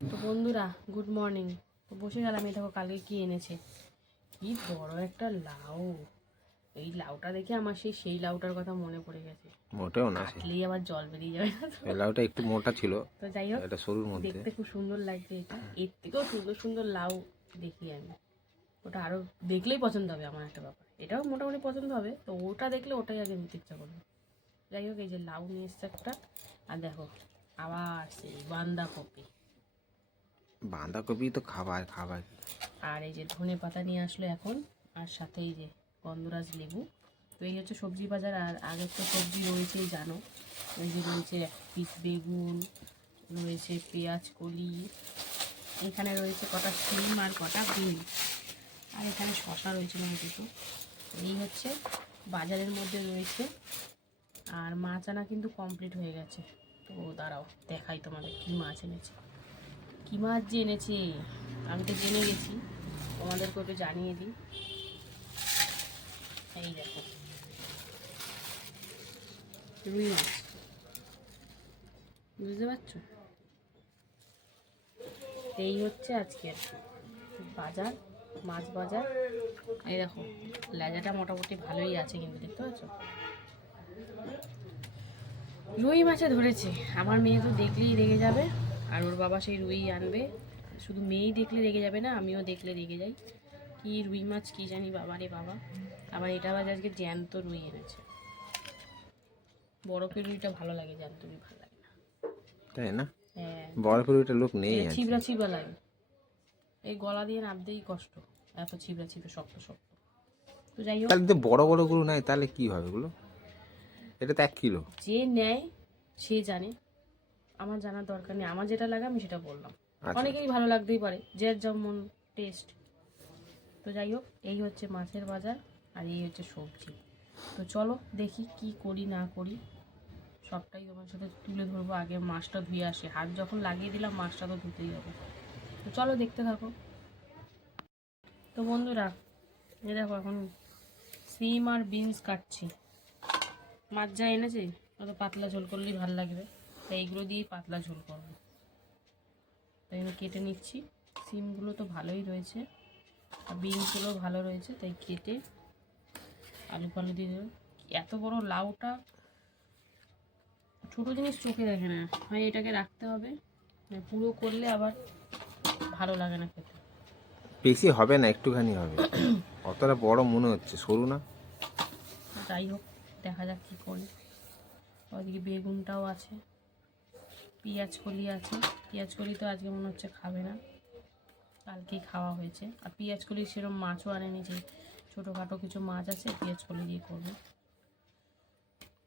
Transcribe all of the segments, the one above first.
তো বন্ধুরা good morning তো বসে গেলাম এই দেখো কালকে কি এনেছে। কি বড় একটা লাউ। এই লাউটা দেখে আমার সেই সেই লাউটার কথা মনে পড়ে গেছে। মোটেও না। কাটলেই আবার জল বেরিয়ে যাবে না তো? লাউটা একটু মোটা ছিল তো যাই হোক এটা সরুর মধ্যে। দেখতে খুব সুন্দর লাগছে এটা। এর থেকেও সুন্দর সুন্দর লাউ দেখি আমি। ওটা আরও দেখলেই পছন্দ হবে আমার একটা ব্যাপার। এটাও মোটামুটি পছন্দ হবে তো ওটা দেখলে ওটাই আগে নিতে ইচ্ছা করবে। যাই হোক এই যে লাউ নিয়ে এসছে একটা আর দেখো আবার সেই বাঁধাকপি। বাঁধাকপি তো খাবার খাবার। আর এই যে ধনে পাতা নিয়ে আসলো এখন, আর সাথে এই যে গন্ধরাজ লেবু। তো এই হচ্ছে সবজি বাজার, আর আগের তো সবজি রয়েছেই জানো? এই যে রয়েছে এক পিস বেগুন, রয়েছে পেঁয়াজ, কলি, এখানে রয়েছে কটা শিম আর কটা বিন। আর এখানে শশা রয়েছে না দুটো। এই হচ্ছে বাজারের মধ্যে রয়েছে। আর মাছ আনা কিন্তু কমপ্লিট হয়ে গেছে। তো দাঁড়াও, দেখাই তোমাদের কী মাছ এনেছে। কী মাছ যে এনেছে আমি তো জেনে গেছি। তোমাদেরকে একটু জানিয়ে দিই। এই দেখো। রুই মাছ। বুঝতে পারছ? এই হচ্ছে আজকে আজকের বাজার, মাছ বাজার। এই দেখো, লেজাটা মোটামুটি ভালোই আছে কিন্তু, দেখতে পাচ্ছ? রুই মাছে ধরেছে। আমার মেয়ে তো দেখলেই রেগে যাবে। আর ওর বাবা সেই রুই আনবে। শুধু মেয়েই দেখলে রেগে যাবে না আমিও দেখলে রেগে যাই। কি রুই মাছ কি জানি বাবা রে বাবা। আবার এটা আবার আজকে জ্যান্ত রুই এনেছে। বরফের রুইটা ভালো লাগে জ্যান্ত রুই ভালো লাগে না। তাই না? হ্যাঁ। বরফের ওইটা লোক নেই ছিবড়া ছিবড়া লাগে। এই গলা দিয়ে নামতেই কষ্ট। এত ছিবড়া ছিবড়া শক্ত শক্ত। তো যাই হোক। তাহলে তো বড় বড়গুলো নাই তাহলে কি হবে এগুলো এটা তো এক কিলো। যে নেয় সে জানে। আমার জানার দরকার নেই। আমার যেটা লাগে আমি সেটা বললাম। আচ্ছা অনেকেরই ভালো লাগতেই পারে যে যেমন টেস্ট তো যাই হোক এই হচ্ছে মাছের বাজার আর এই হচ্ছে সবজি। তো চলো দেখি কি করি না করি। সবটাই তোমার সাথে তুলে ধরবো আগে মাছটা ধুয়ে আসে। হাত যখন লাগিয়ে দিলাম মাছটা তো ধুতেই হবে। তো চলো দেখতে থাকো। তো বন্ধুরা এ দেখো এখন সিম আর বিনস কাটছি। মাছ যা এনেছে অত পাতলা ঝোল করলেই ভালো লাগবে। তাই এইগুলো দিয়েই পাতলা ঝোল করব। তাই আমি কেটে নিচ্ছি। সিমগুলো তো ভালোই রয়েছে। আর বিনসগুলো ভালো রয়েছে তাই কেটে আলু ফালু দিয়ে দেবো। এত বড় লাউটা ছোটো জিনিস চোখে দেখে না। হয় এটাকে রাখতে হবে। মানে পুরো করলে আবার ভালো লাগে না খেতে। বেশি হবে না একটুখানি হবে। অতটা বড় মনে হচ্ছে সরু না? যাই হোক দেখা যাক কী করি। ওদিকে বেগুনটাও আছে। পেঁয়াজ কলি আছে। পেঁয়াজ কলি তো আজকে মনে হচ্ছে খাবে না। কালকেই খাওয়া হয়েছে। আর পেঁয়াজ কলি সেরকম মাছও আনেনি যে ছোটোখাটো কিছু মাছ আছে পেঁয়াজ কলি দিয়ে করব।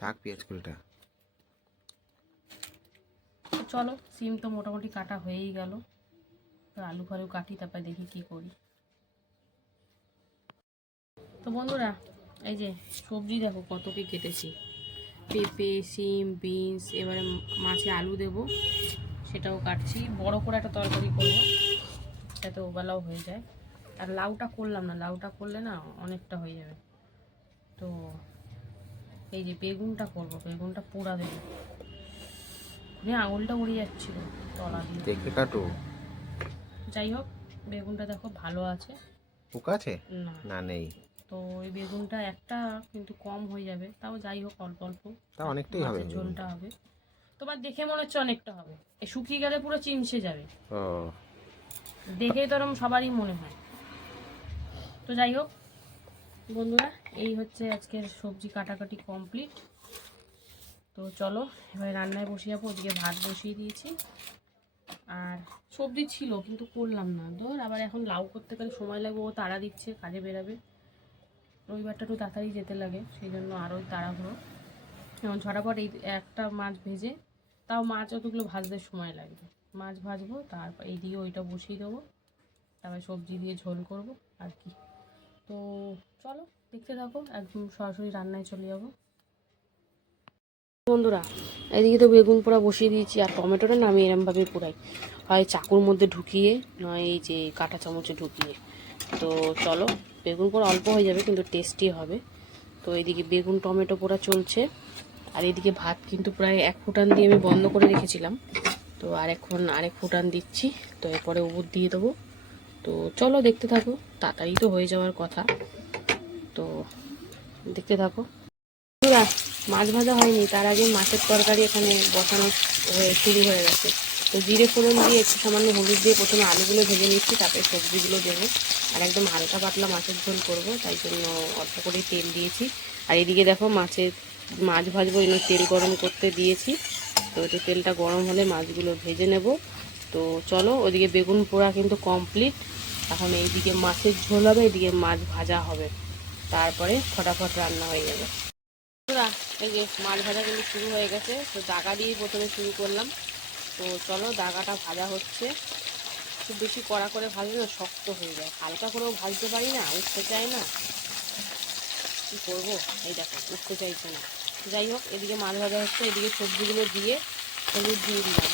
থাক পেঁয়াজ তো চলো সিম তো মোটামুটি কাটা হয়েই গেল। তো আলু ফালু কাটি তারপরে দেখি কি করি। তো বন্ধুরা এই যে সবজি দেখো কত কি কেটেছি। পেঁপে সিম বিনস এবারে মাছে আলু দেব সেটাও কাটছি। বড় করে একটা তরকারি করব যাতে ওবেলাও হয়ে যায়। আর লাউটা করলাম না লাউটা করলে না অনেকটা হয়ে যাবে। তো এই যে বেগুনটা করব বেগুনটা পোড়া দেবো। দিয়ে আঙুলটা উড়ে যাচ্ছিল তলা দিয়ে। দেখে কাটো। যাই হোক বেগুনটা দেখো ভালো আছে। পোকা আছে? না। না নেই। তো ওই বেগুনটা একটা কিন্তু কম হয়ে যাবে তাও যাই হোক অল্প অল্প। তা অনেকটাই হবে। ঝোলটা হবে। তোমার দেখে মনে হচ্ছে অনেকটা হবে। এ শুকিয়ে গেলে পুরো চিনসে যাবে। ও। দেখেই তো ওরম সবারই মনে হয়। তো যাই হোক বন্ধুরা এই হচ্ছে আজকের সবজি কাটাকাটি কমপ্লিট। তো চলো এবার রান্নায় বসে যাব ওদিকে ভাত বসিয়ে দিয়েছি। আর সবজি ছিল কিন্তু করলাম না। ধর আবার এখন লাউ করতে গেলে সময় লাগবে ও তাড়া দিচ্ছে কাজে বেরাবে। রবিবারটা একটু তাড়াতাড়ি যেতে লাগে, সেই জন্য আরও তাড়াহুড়ো। এবং ঝটাপট এই একটা মাছ ভেজে, তাও মাছ অতগুলো ভাজতে সময় লাগবে। মাছ ভাজবো, তারপর এই দিয়ে ওইটা বসিয়ে দেবো, তারপর সবজি দিয়ে ঝোল করব, আর কি। তো চলো, দেখতে থাকো, একদম সরাসরি রান্নায় চলে যাব। বন্ধুরা, এদিকে তো বেগুন পোড়া বসিয়ে দিয়েছি, আর টমেটোটা না আমি এরমভাবে পোড়াই। হয় চাকুর মধ্যে ঢুকিয়ে, নয় এই যে কাঁটা চামচে ঢুকিয়ে। তো চলো বেগুন পোড়া অল্প হয়ে যাবে, কিন্তু টেস্টি হবে। তো এদিকে বেগুন, টমেটো পোড়া চলছে। আর এদিকে ভাত কিন্তু প্রায় এক ফুটান দিয়ে আমি বন্ধ করে রেখেছিলাম। তো আরেকক্ষণ আরেক ফুটান দিচ্ছি, তো এরপরে উবুর দিয়ে দেবো। তো চলো দেখতে থাকো, তাড়াতাড়ি তো হয়ে যাওয়ার কথা। তো দেখতে থাকো। মাছ ভাজা হয়নি, তার আগে মাছের তরকারি এখানে বসানো হয়ে শুরু হয়ে গেছে। তো জিরে ফোড়ন দিয়ে একটু সামান্য হলুদ দিয়ে প্রথমে আলুগুলো ভেজে নিচ্ছি, তারপরে সবজিগুলো দেবো। আর একদম হালকা পাতলা মাছের ঝোল করব, তাই জন্য অল্প করে তেল দিয়েছি। আর এদিকে দেখো মাছের, মাছ ভাজবো এনে তেল গরম করতে দিয়েছি। তো একটু তেলটা গরম হলে মাছগুলো ভেজে নেব। তো চলো, ওদিকে বেগুন পোড়া কিন্তু কমপ্লিট এখন এইদিকে মাছের ঝোল হবে, এদিকে মাছ ভাজা হবে। তারপরে ফটাফট রান্না হয়ে যাবে। এই যে মাছ ভাজা কিন্তু শুরু হয়ে গেছে। তো দাগা দিয়ে প্রথমে শুরু করলাম। তো চলো, দাগাটা ভাজা হচ্ছে। খুব বেশি কড়া করে ভাজলে না শক্ত হয়ে যায়। হালকা করেও ভাজতে পারি না, উঠতে চায় না। কী করব? এই দেখো, উঠতে চাইছে না। যাই হোক, এদিকে মাছ ভাজা হচ্ছে, এদিকে সবজিগুলো দিয়ে হলুদ দিয়ে দিলাম।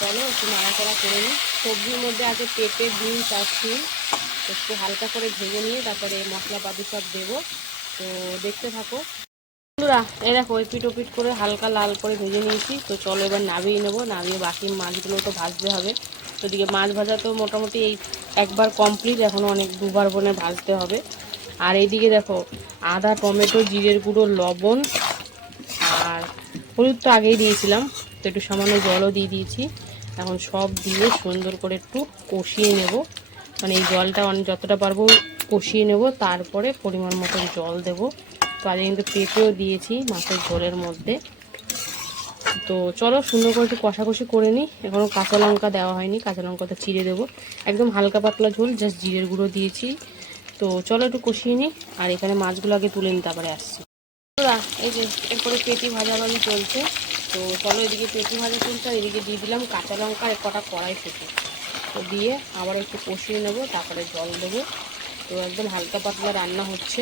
চলো একটু নাড়াচাড়া করে নিই। সবজির মধ্যে আছে পেঁপে, বিনস আর একটু হালকা করে ভেজে নিয়ে তারপরে মশলাপাতি সব দেবো। তো দেখতে থাকো। বন্ধুরা, এই দেখো, এপিট ওপিট করে হালকা লাল করে ভেজে নিয়েছি। তো চলো এবার নাবিয়ে নেব। নাবিয়ে বাকি মাছগুলো তো ভাজতে হবে। তো এদিকে মাছ ভাজা তো মোটামুটি এই একবার কমপ্লিট এখনও অনেক দুবার বনে ভাজতে হবে। আর এইদিকে দেখো, আদা, টমেটো, জিরের গুঁড়ো, লবণ আর হলুদ তো আগেই দিয়েছিলাম, তো একটু সামান্য জলও দিয়ে দিয়েছি। এখন সব দিয়ে সুন্দর করে একটু কষিয়ে নেব। মানে এই জলটা অনেক যতটা পারব কষিয়ে নেব, তারপরে পরিমাণ মতন জল দেব। তো আজকে কিন্তু পেঁপেও দিয়েছি মাছের ঝোলের মধ্যে। তো চলো সুন্দর করে একটু কষাকষি করে নিই। এখনও কাঁচা লঙ্কা দেওয়া হয়নি, কাঁচা লঙ্কাটা চিড়ে দেবো। একদম হালকা পাতলা ঝোল জাস্ট জিরের গুঁড়ো দিয়েছি। তো চলো একটু কষিয়ে নিই, আর এখানে মাছগুলো আগে তুলে নিই, তারপরে আসছি। এই যে এরপরে পেটি ভাজা ভাজি চলছে। তো চলো এদিকে পেটি ভাজা চলছে, আর এদিকে দিয়ে দিলাম কাঁচা লঙ্কা আর কটা কড়াই থেকে তো দিয়ে আবার একটু কষিয়ে নেব, তারপরে জল দেবো। তো একদম হালকা পাতলা রান্না হচ্ছে।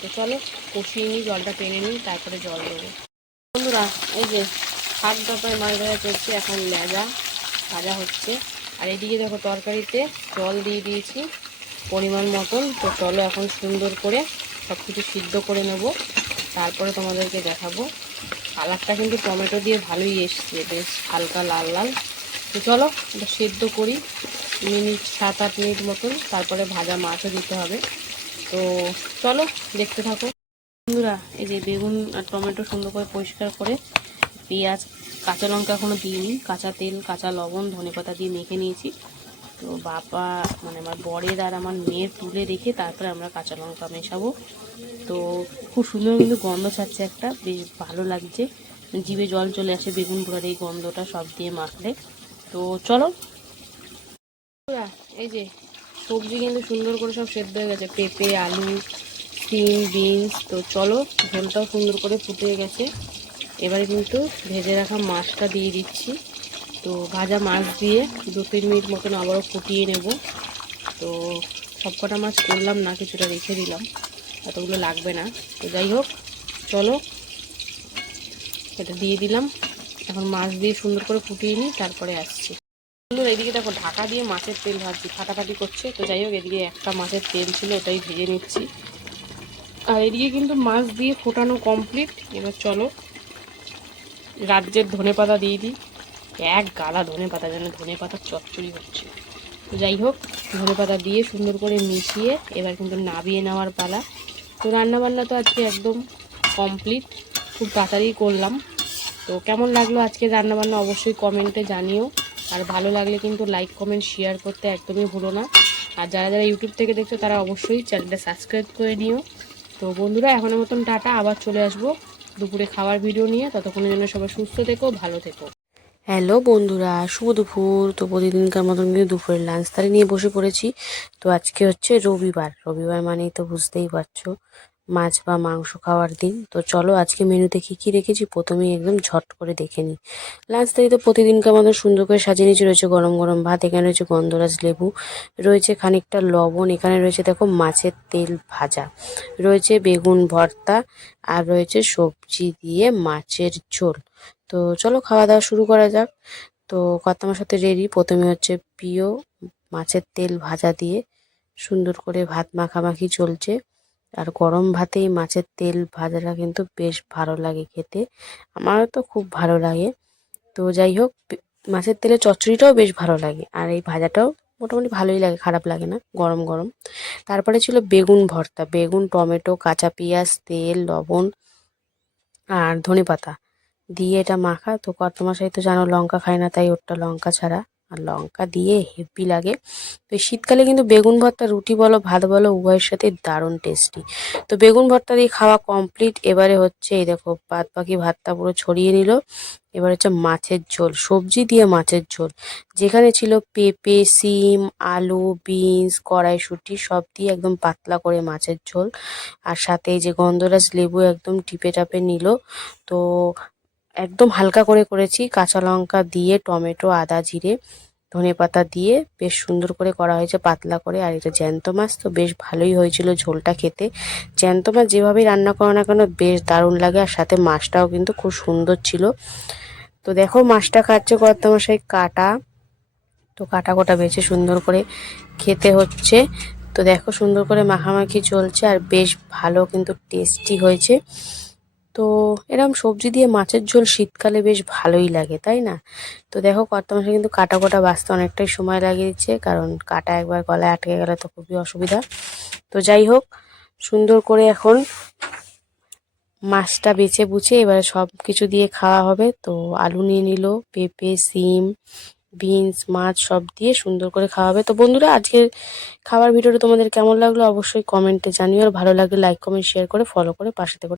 তো চলো কষিয়ে নিই, জলটা টেনে নিই, তারপরে জল দেবো। বন্ধুরা, এই যে শাক তরকারি মাছ ভাজা চলছে এখন লেজা ভাজা হচ্ছে। আর এদিকে দেখো তরকারিতে জল দিয়ে দিয়েছি পরিমাণ মতন। তো চলো এখন সুন্দর করে সব কিছু সিদ্ধ করে নেব। তারপরে তোমাদেরকে দেখাবো। কালারটা কিন্তু টমেটো দিয়ে ভালোই এসছে, বেশ হালকা লাল লাল। তো চলো এটা সেদ্ধ করি, মিনিট সাত আট মিনিট মতন। তারপরে ভাজা মাছও দিতে হবে। তো চলো দেখতে থাকো। বন্ধুরা, এই যে বেগুন আর টমেটো সুন্দর করে পরিষ্কার করে পেঁয়াজ, কাঁচা লঙ্কা এখনও দিইনি, কাঁচা তেল, কাঁচা লবণ ধনেপাতা দিয়ে মেখে নিয়েছি। তো বাবা মানে আমার বরের আর আমার মেয়ের তুলে রেখে তারপরে আমরা কাঁচা লঙ্কা মেশাবো। তো খুব সুন্দর কিন্তু গন্ধ ছাড়ছে একটা, বেশ ভালো লাগছে। জিভে জল চলে আসে, বেগুন পোড়ার এই গন্ধটা সব দিয়ে মাখলে। তো চলো। এই যে সবজি কিন্তু সুন্দর করে সব সেদ্ধ হয়ে গেছে। পেঁপে, আলু সিম বিনস, তো চলো, ঝোলটাও সুন্দর করে ফুটে গেছে। এবারে কিন্তু ভেজে রাখা মাছটা দিয়ে দিচ্ছি। তো ভাজা মাছ দিয়ে দু তিন মিনিট মতন আবারও ফুটিয়ে নেব। তো সবকটা মাছ করলাম না, কিছুটা রেখে দিলাম। এতগুলো লাগবে না। তো যাই হোক, চলো। এটা দিয়ে দিলাম। এখন মাছ দিয়ে সুন্দর করে ফুটিয়ে নিই, তারপরে আসছি। সুন্দর এদিকে দেখো, ঢাকা দিয়ে মাছের তেল ভাজছি, ফাটাফাটি করছে। তো যাই হোক, এদিকে একটা মাছের তেল ছিল এটাই ভেজে নিচ্ছি। আর এদিকে কিন্তু মাছ দিয়ে ফোটানো কমপ্লিট এবার চলো রাজ্যের ধনে পাতা দিয়ে দিই। এক গালা ধনে পাতা যেন ধনে পাতা চচ্চড়ি হচ্ছে। তো যাই হোক, ধনে পাতা দিয়ে সুন্দর করে মিশিয়ে এবার কিন্তু নাবিয়ে নেওয়ার পালা। তো রান্নাবান্না তো আজকে একদম কমপ্লিট খুব তাড়াতাড়ি করলাম। তো কেমন লাগল আজকে রান্নাবান্না অবশ্যই কমেন্টে জানিও। আর ভালো লাগলে কিন্তু লাইক কমেন্ট শেয়ার করতে একদমই ভুলো না। আর যারা যারা ইউটিউব থেকে দেখছ তারা অবশ্যই চ্যানেলটা সাবস্ক্রাইব করে নিও। তো বন্ধুরা, এখনের মতন টাটা। আবার চলে আসব। দুপুরে খাওয়ার ভিডিও নিয়ে ততক্ষণের জন্য সবাই সুস্থ থেকো, ভালো থেকো। হ্যালো বন্ধুরা, শুভ দুপুর। তো প্রতিদিনকার মতন কিন্তু দুপুরের লাঞ্চ তাহলে নিয়ে বসে পড়েছি। তো আজকে হচ্ছে রবিবার। রবিবার মানেই তো বুঝতেই পারছ। মাছ বা মাংস খাওয়ার দিন। তো চলো আজকে মেনুতে কী কী রেখেছি? প্রথমেই একদম ঝট করে দেখে নিই। লাঞ্চ তারি তো প্রতিদিনকার মতন সুন্দর করে সাজিয়ে নিয়েছি। রয়েছে গরম গরম ভাত, এখানে রয়েছে গন্ধরাজ লেবু, রয়েছে খানিকটা লবণ, এখানে রয়েছে দেখো মাছের তেল ভাজা, রয়েছে বেগুন ভর্তা, আর রয়েছে সবজি দিয়ে মাছের ঝোল। তো চলো খাওয়া দাওয়া শুরু করা যাক। তো আমার সাথে রেডি প্রথমে হচ্ছে প্রিয় মাছের তেল ভাজা দিয়ে সুন্দর করে ভাত মাখামাখি চলছে। আর গরম ভাতেই মাছের তেল ভাজাটা কিন্তু বেশ ভালো লাগে খেতে। আমারও তো খুব ভালো লাগে। তো যাই হোক মাছের তেলে চচ্চড়িটাও বেশ ভালো লাগে। আর এই ভাজাটাও মোটামুটি ভালোই লাগে, খারাপ লাগে না, গরম গরম। তারপরে ছিল বেগুন ভর্তা, বেগুন, টমেটো, কাঁচা পেঁয়াজ, তেল, লবণ আর ধনেপাতা। দিয়ে এটা মাখা, তো কর্তমাশাই তো জানো লঙ্কা খায় না, তাই ওরটা লঙ্কা ছাড়া। আর লঙ্কা দিয়ে হেভি লাগে। তো শীতকালে কিন্তু বেগুন ভর্তা, রুটি বলো, ভাত বলো, উভয়ের সাথে দারুণ টেস্টি তো বেগুন ভর্তা দিয়ে খাওয়া কমপ্লিট এবারে হচ্ছে এই দেখো, বাদ বাকি ভাতটা পুরো ছড়িয়ে নিল। এবার হচ্ছে মাছের ঝোল, সবজি দিয়ে মাছের ঝোল। যেখানে ছিল পেঁপে, সিম, আলু, বিনস, কড়াইশুঁটি, সব দিয়ে একদম পাতলা করে মাছের ঝোল। আর সাথে যে গন্ধরাজ লেবু একদম টিপে টাপে নিল। তো একদম হালকা করে করেছি। কাঁচা লঙ্কা দিয়ে, টমেটো, আদা, জিরে ধনেপাতা দিয়ে বেশ সুন্দর করে করা হয়েছে পাতলা করে। আর এটা জ্যান্ত মাছ, তো বেশ ভালোই হয়েছিল ঝোলটা খেতে। জ্যান্ত মাছ যেভাবেই রান্না করো না কেন, বেশ দারুণ লাগে। আর সাথে মাছটাও কিন্তু খুব সুন্দর ছিল। তো দেখো মাছটা খাচ্ছে কর্তামশাই কাটা। তো কাটা কোটা বেছে সুন্দর করে খেতে হচ্ছে। তো দেখো সুন্দর করে মাখামাখি চলছে আর বেশ ভালো কিন্তু টেস্টি হয়েছে। তো এরকম সবজি দিয়ে মাছের ঝোল শীতকালে বেশ ভালোই লাগে, তাই না? তো দেখো কর্তা মাসে কিন্তু কাটা কোটা বাঁচতে অনেকটাই সময় লাগিয়ে দিচ্ছে কারণ কাটা একবার গলায় আটকে গেলে তো খুবই অসুবিধা। তো যাই হোক, সুন্দর করে এখন মাছটা বেছে বুছে এবারে সব কিছু দিয়ে খাওয়া হবে। তো আলু নিয়ে নিল, পেঁপে, সিম, বিনস, মাছ সব দিয়ে সুন্দর করে খাওয়া হবে। তো বন্ধুরা, আজকের খাবার ভিডিওটা তোমাদের কেমন লাগল অবশ্যই কমেন্টে জানিও। আর ভালো লাগলে লাইক কমেন্ট শেয়ার করে ফলো করে পাশে থেকে।